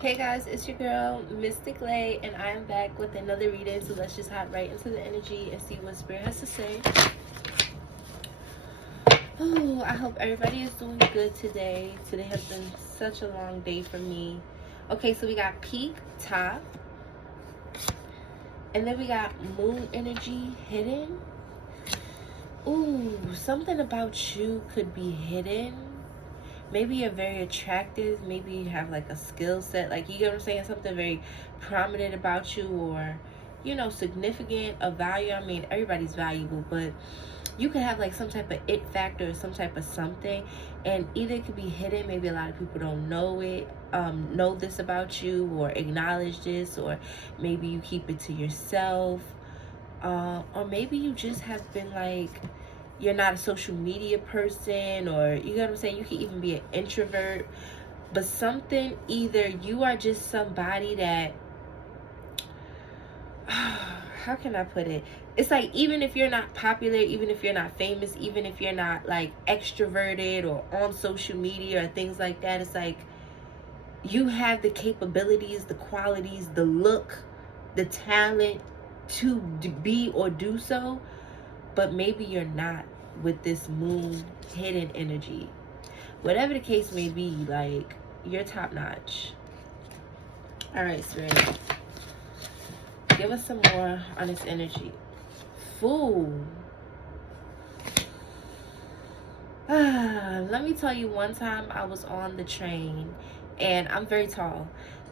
Hey guys, it's your girl Mystic Lay, and I am back with another reading. So let's just hop right into the energy and see what Spirit has to say. Oh, I hope everybody is doing good today. Today has been such a long day for me. Okay, so we got peak, top, and then we got moon energy, hidden. Ooh, something about you could be hidden. Maybe you're very attractive. Maybe you have like a skill set. Like, you get what I'm saying? Something very prominent about you, or, you know, significant, of value. I mean, everybody's valuable, but you could have like some type of it factor or some type of something. And either it could be hidden. Maybe a lot of people don't know it, know this about you, or acknowledge this, or maybe you keep it to yourself. Or maybe you just have been like, you're not a social media person, or you know what I'm saying, you can even be an introvert, but something, either you are just somebody that how can I put it, it's like, even if you're not popular, even if you're not famous, even if you're not like extroverted or on social media or things like that, it's like you have the capabilities, the qualities, the look, the talent to be or do so, but maybe you're not with this moon hidden energy. Whatever the case may be, like, you're top notch. All right, Spirit, give us some more on this energy. Fool. Let me tell you, one time I was on the train, and I'm very tall.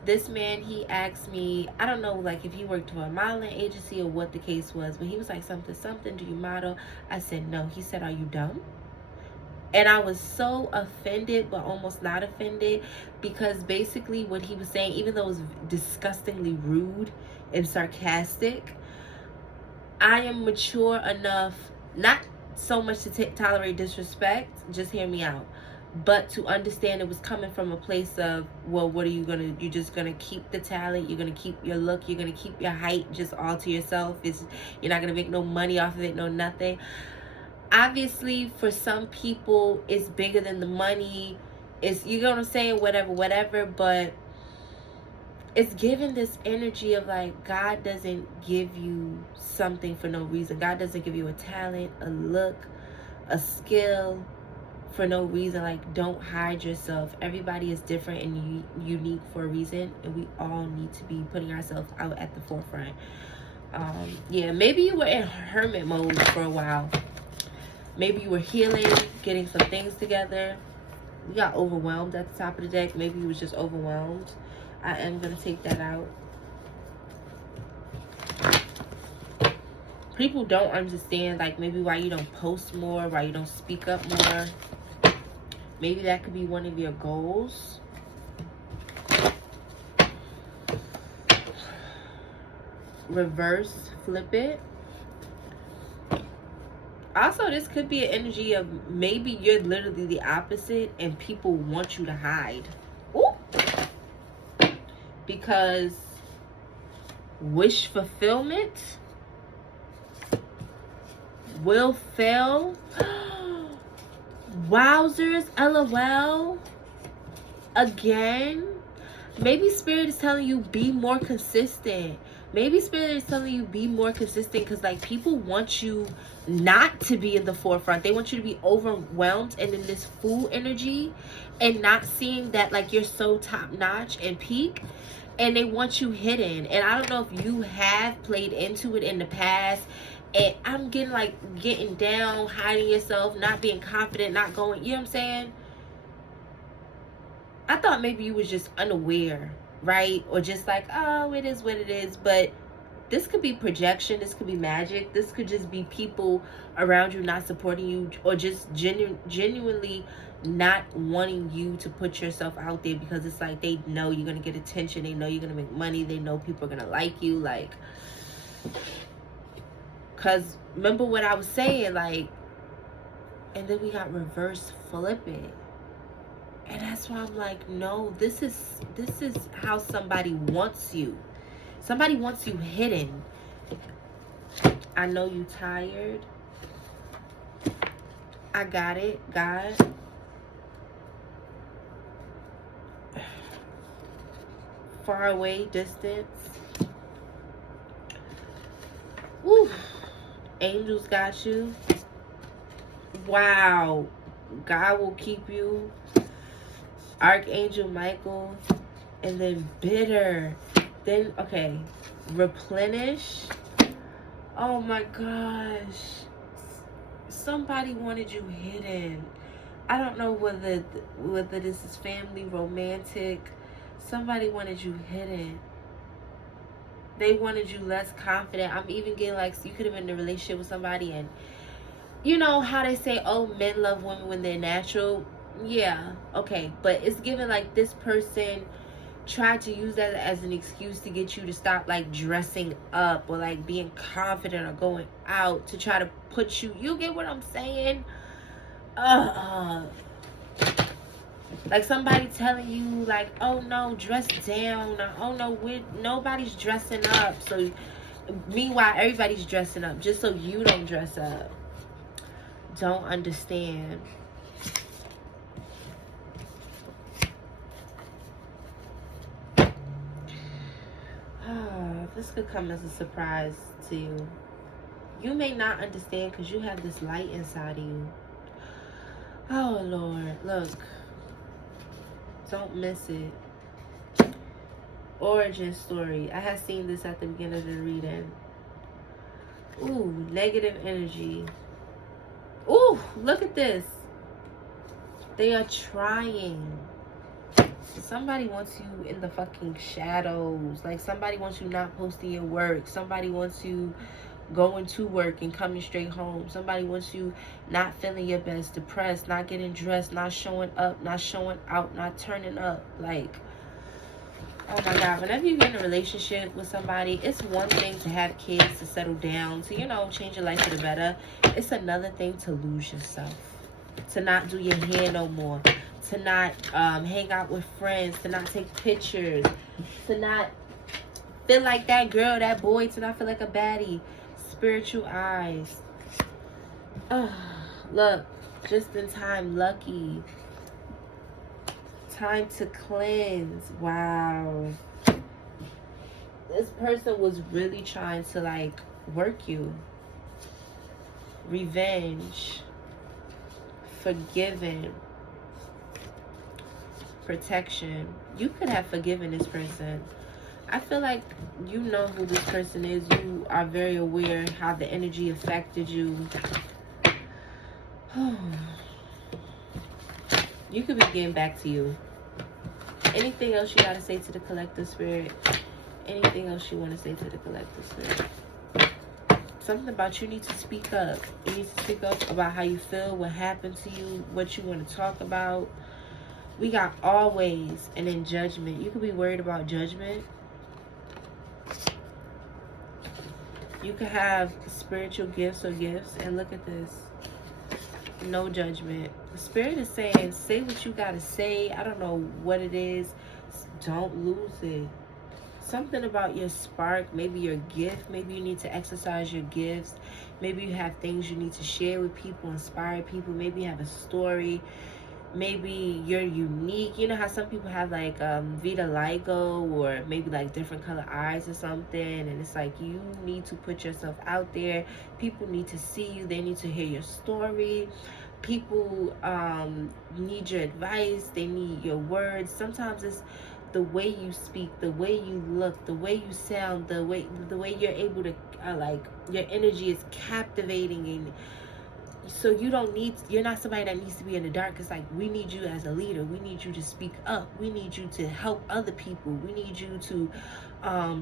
This man, he asked me, I don't know, like, if he worked for a modeling agency or what the case was, but he was like, something, do you model? I said, no. He said, are you dumb? And I was so offended, but almost not offended, because basically what he was saying, even though it was disgustingly rude and sarcastic, I am mature enough, not so much to tolerate disrespect, just hear me out, but to understand it was coming from a place of, well, what are you gonna, you're just gonna keep the talent, you're gonna keep your look, you're gonna keep your height just all to yourself, you're not gonna make no money off of it, no nothing. Obviously, for some people, it's bigger than the money, it's, you know what I'm saying, whatever, but it's giving this energy of like, God doesn't give you something for no reason. God doesn't give you a talent, a look, a skill for no reason. Like, don't hide yourself. Everybody is different and unique for a reason, and we all need to be putting ourselves out at the forefront. Yeah, maybe you were in hermit mode for a while. Maybe you were healing, getting some things together. You got overwhelmed at the top of the deck. Maybe you was just overwhelmed. I am going to take that out. People don't understand, like, maybe why you don't post more, why you don't speak up more. Maybe that could be one of your goals. Reverse, flip it. Also, this could be an energy of maybe you're literally the opposite and people want you to hide. Ooh. Because wish fulfillment will fail. Wowzers, LOL. Again. Maybe Spirit is telling you, be more consistent. Maybe Spirit is telling you, be more consistent, because like, people want you not to be in the forefront. They want you to be overwhelmed and in this fool energy, and not seeing that like you're so top notch and peak, and they want you hidden. And I don't know if you have played into it in the past, and I'm getting down, hiding yourself, not being confident, not going, you know what I'm saying? I thought maybe you was just unaware, right? Or just like, oh, it is what it is. But this could be projection. This could be magic. This could just be people around you not supporting you, or just genuinely not wanting you to put yourself out there, because it's like they know you're going to get attention. They know you're going to make money. They know people are going to like you. Like, because remember what I was saying, like, and then we got reverse flip it. And that's why I'm like, no, this is how somebody wants you. Somebody wants you hidden. I know you tired. I got it, God. far away, distance. Woo. Angels got you. Wow. God will keep you. Archangel Michael. And then bitter. Then, okay. Replenish. Oh my gosh. Somebody wanted you hidden. I don't know whether this is family, romantic. Somebody wanted you hidden. They wanted you less confident. I'm even getting like, so you could have been in a relationship with somebody, and you know how they say, oh, men love women when they're natural. Yeah, okay. But it's given like this person tried to use that as an excuse to get you to stop like dressing up or like being confident or going out to try to put you, you get what I'm saying? Like somebody telling you like, oh no, dress down, or oh no, nobody's dressing up. So meanwhile everybody's dressing up just so you don't dress up. Don't understand. This could come as a surprise to you. You may not understand because you have this light inside of you. Oh Lord, look. Don't miss it. Origin story. I had seen this at the beginning of the reading. Ooh, negative energy. Ooh, look at this. They are trying. Somebody wants you in the fucking shadows. Like somebody wants you not posting your work. Somebody wants you going to work and coming straight home. Somebody wants you not feeling your best, depressed, not getting dressed, not showing up, not showing out, not turning up. Like, oh my God, whenever you get in a relationship with somebody, it's one thing to have kids, to settle down, to, you know, change your life for the better. It's another thing to lose yourself, to not do your hair no more, to not hang out with friends, to not take pictures, to not feel like that girl, that boy, to not feel like a baddie. Spiritual eyes. Look, just in time, lucky. Time to cleanse. Wow. This person was really trying to like work you. Revenge. Forgiven. Protection. You could have forgiven this person. I feel like you know who this person is. You are very aware how the energy affected you. You could be getting back to you. Anything else you got to say to the collective spirit? Anything else you want to say to the collective spirit? Something about you need to speak up. You need to speak up about how you feel, what happened to you, what you want to talk about. We got always, and then judgment. You could be worried about judgment. You could have spiritual gifts or gifts, and look at this. No judgment. The spirit is saying, say what you gotta say. I don't know what it is. Don't lose it. Something about your spark, maybe your gift. Maybe you need to exercise your gifts. Maybe you have things you need to share with people, inspire people. Maybe you have a story. Maybe you're unique. You know how some people have like vitiligo or maybe like different color eyes or something, and it's like you need to put yourself out there. People need to see you. They need to hear your story. People need your advice. They need your words. Sometimes it's the way you speak, the way you look, the way you sound, the way you're able to like your energy is captivating, and so you're not somebody that needs to be in the dark. It's like, we need you as a leader. We need you to speak up. We need you to help other people. We need you to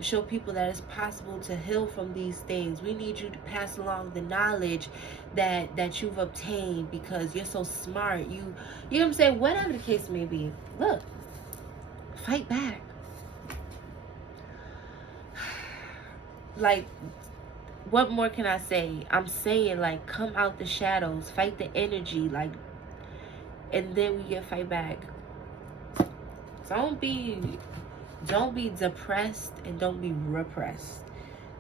show people that it's possible to heal from these things. We need you to pass along the knowledge that you've obtained because you're so smart. You know what I'm saying? Whatever the case may be. Look, fight back. Like, what more can I say? I'm saying, like, come out the shadows, fight the energy, like, and then we can fight back. Don't be depressed and don't be repressed.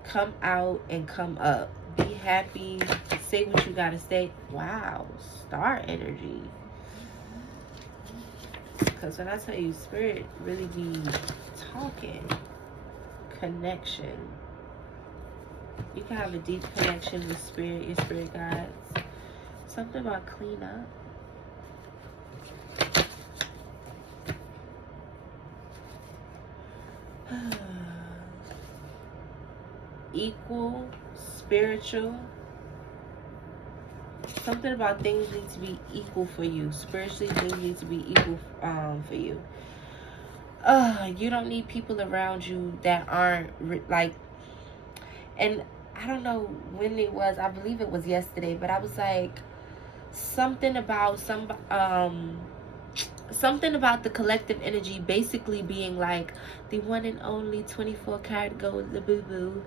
Come out and come up. Be happy. Say what you gotta say. Wow, star energy. Because when I tell you, spirit really be talking. Connection. You can have a deep connection with spirit, your spirit guides. Something about clean up. Equal, spiritual. Something about things need to be equal for you. Spiritually, things need to be equal for you. You don't need people around you that aren't like, and I don't know when it was, I believe it was yesterday, but I was like, something about something about the collective energy basically being like the one and only 24 karat gold, the boo-boo,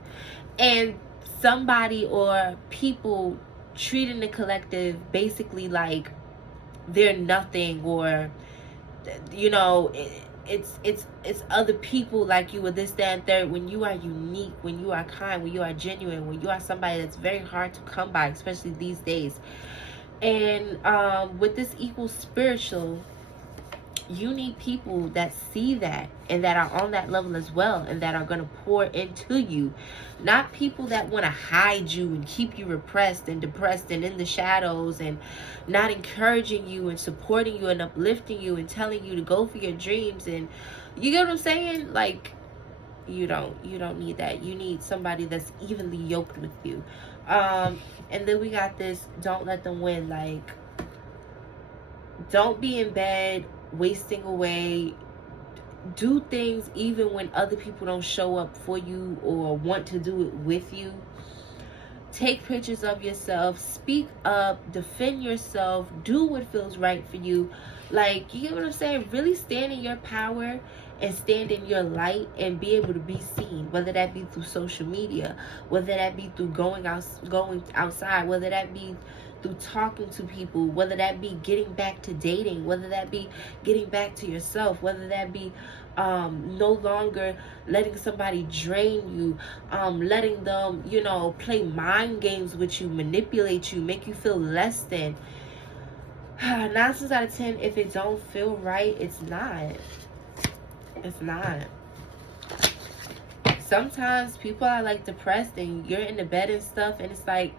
and somebody or people treating the collective basically like they're nothing, or you know, it's other people like you, or this, that, and third, when you are unique, when you are kind, when you are genuine, when you are somebody that's very hard to come by, especially these days. And with this equal spiritual, you need people that see that and that are on that level as well, and that are going to pour into you. Not people that want to hide you and keep you repressed and depressed and in the shadows, and not encouraging you and supporting you and uplifting you and telling you to go for your dreams. And you get what I'm saying? Like, you don't need that. You need somebody that's evenly yoked with you. And then we got this, don't let them win. Like, don't be in bed wasting away. Do things even when other people don't show up for you or want to do it with you. Take pictures of yourself, speak up, defend yourself, do what feels right for you. Like, you get what I'm saying? Really stand in your power and stand in your light and be able to be seen, whether that be through social media, whether that be through going outside, whether that be through talking to people, whether that be getting back to dating, whether that be getting back to yourself, whether that be no longer letting somebody drain you, letting them, you know, play mind games with you, manipulate you, make you feel less than. 9 times out of 10, if it don't feel right, it's not. It's not. Sometimes people are like depressed and you're in the bed and stuff, and it's like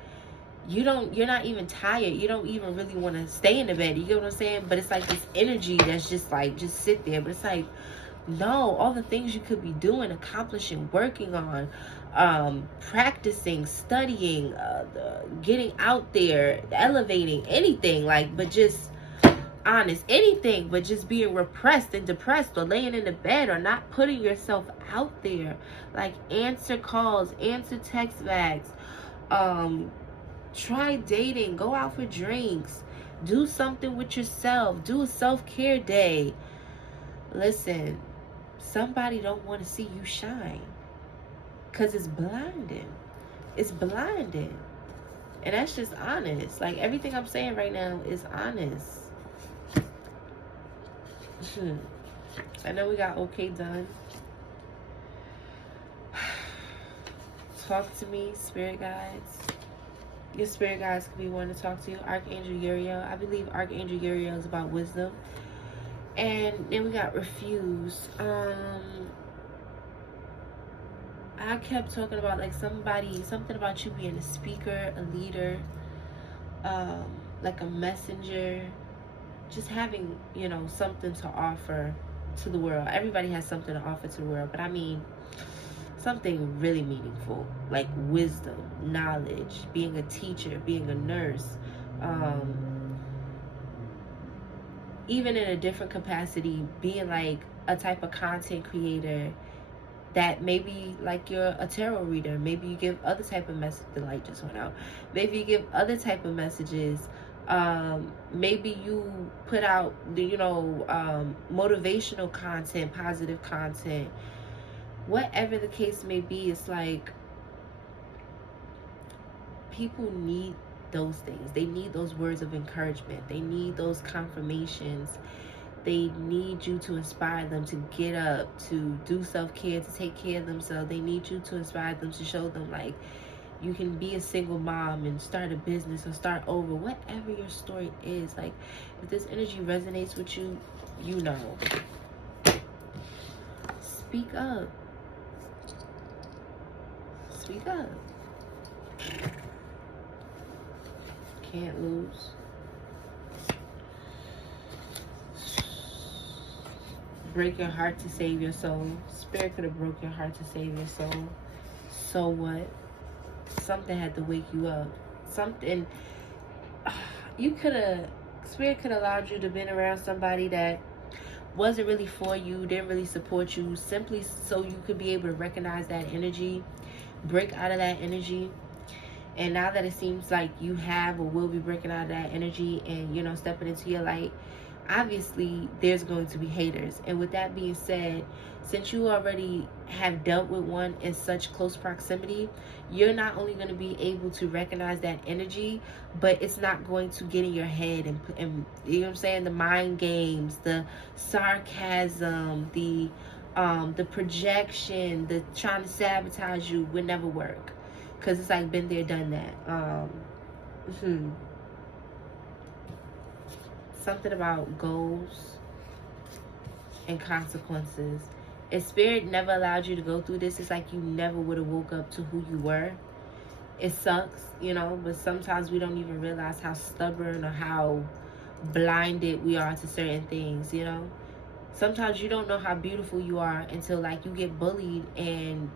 you're not even tired. You don't even really want to stay in the bed. You get what I'm saying? But it's like this energy that's just like, just sit there. But it's like, no, all the things you could be doing, accomplishing, working on, practicing, studying, getting out there, elevating, anything, like, but just honest, anything, but just being repressed and depressed, or laying in the bed, or not putting yourself out there. Like, answer calls, answer text backs, try dating, go out for drinks, do something with yourself, do a self-care day. Listen, somebody don't want to see you shine, because it's blinding. It's blinding. And that's just honest. Like, everything I'm saying right now is honest. I know we got okay done. Talk to me, spirit guides. Your spirit guides could be wanting to talk to you. Archangel Uriel. I believe Archangel Uriel is about wisdom. And then we got refuse. I kept talking about like something about you being a speaker, a leader, like a messenger, just having, you know, something to offer to the world. Everybody has something to offer to the world, but I mean something really meaningful, like wisdom, knowledge, being a teacher, being a nurse, even in a different capacity, being like a type of content creator that maybe like you're a tarot reader. Maybe you give other type of message. The light just went out. Maybe you give other type of messages. Maybe you put out, you know, motivational content, positive content. Whatever the case may be, it's like people need those things. They need those words of encouragement. They need those confirmations. They need you to inspire them to get up, to do self-care, to take care of themselves. They need you to inspire them, to show them like you can be a single mom and start a business or start over. Whatever your story is, like if this energy resonates with you, you know. Speak up. Speak up. Can't lose. Break your heart to save your soul. Spirit could have broke your heart to save your soul. So what? Something had to wake you up. Something you could have, Spirit could have allowed you to been around somebody that wasn't really for you, didn't really support you, simply so you could be able to recognize that energy, break out of that energy. And now that it seems like you have or will be breaking out of that energy and, you know, stepping into your light, obviously there's going to be haters. And with that being said, since you already have dealt with one in such close proximity, you're not only going to be able to recognize that energy, but it's not going to get in your head and you know what I'm saying, the mind games, the sarcasm, the projection, the trying to sabotage you would never work, because it's like been there, done that. Something about goals and consequences. If Spirit never allowed you to go through this, it's like you never would have woke up to who you were. It sucks, you know, but sometimes we don't even realize how stubborn or how blinded we are to certain things, you know. Sometimes you don't know how beautiful you are until like you get bullied and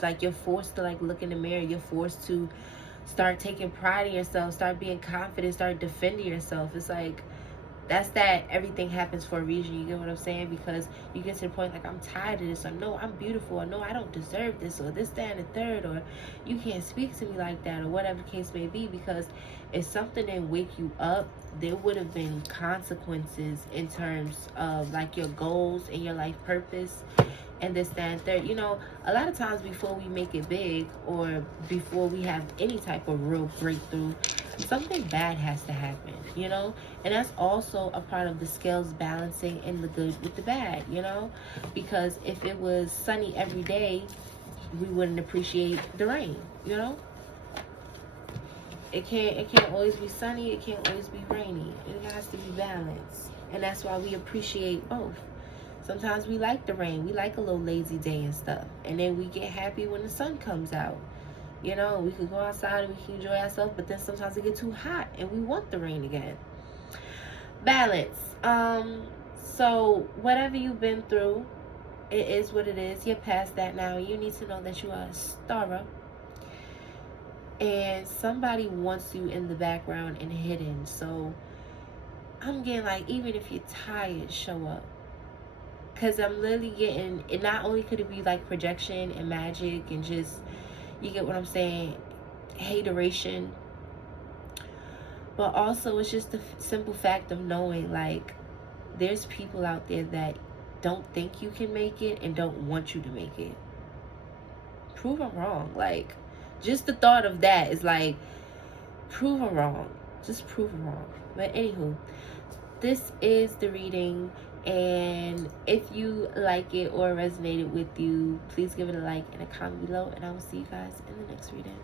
like you're forced to like look in the mirror. You're forced to start taking pride in yourself, start being confident, start defending yourself. It's like, that's that everything happens for a reason. You get what I'm saying? Because you get to the point like, I'm tired of this, or no, I'm beautiful, or no, I don't deserve this, or this, that, and the third, or you can't speak to me like that, or whatever the case may be. Because if something didn't wake you up, there would have been consequences in terms of like your goals and your life purpose and this, that, and third. You know, a lot of times before we make it big or before we have any type of real breakthrough, something bad has to happen, you know. And that's also a part of the scales balancing in the good with the bad, you know. Because if it was sunny every day, we wouldn't appreciate the rain, you know. It can't always be sunny, it can't always be rainy. It has to be balanced. And that's why we appreciate both. Sometimes we like the rain, we like a little lazy day and stuff, and then we get happy when the sun comes out. You know, we can go outside and we can enjoy ourselves, but then sometimes it gets too hot and we want the rain again. Balance. So whatever you've been through, it is what it is. You're past that now. You need to know that you are a star, and somebody wants you in the background and hidden. So I'm getting like, even if you're tired, show up. Because I'm literally getting, it not only could it be like projection and magic and just, you get what I'm saying, hateration, but also it's just the simple fact of knowing like there's people out there that don't think you can make it and don't want you to make it. Prove them wrong. Like, just the thought of that is like, prove them wrong. Just prove them wrong. But anywho, this is the reading, and if you like it or resonated with you, please give it a like and a comment below, and I will see you guys in the next reading.